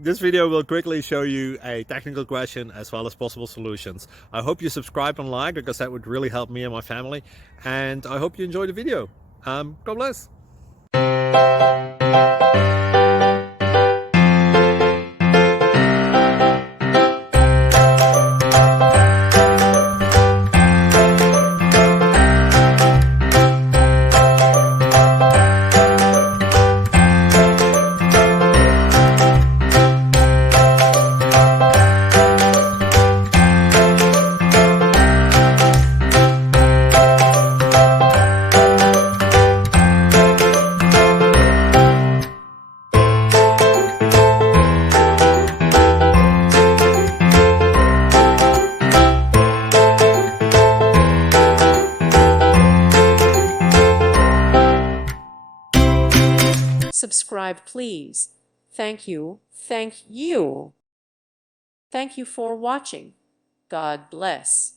This video will quickly show you a technical question as well as possible solutions. I hope you subscribe and like, because that would really help me and my family. And I hope you enjoy the video. God bless. Subscribe, please. Thank you. Thank you. Thank you for watching. God bless.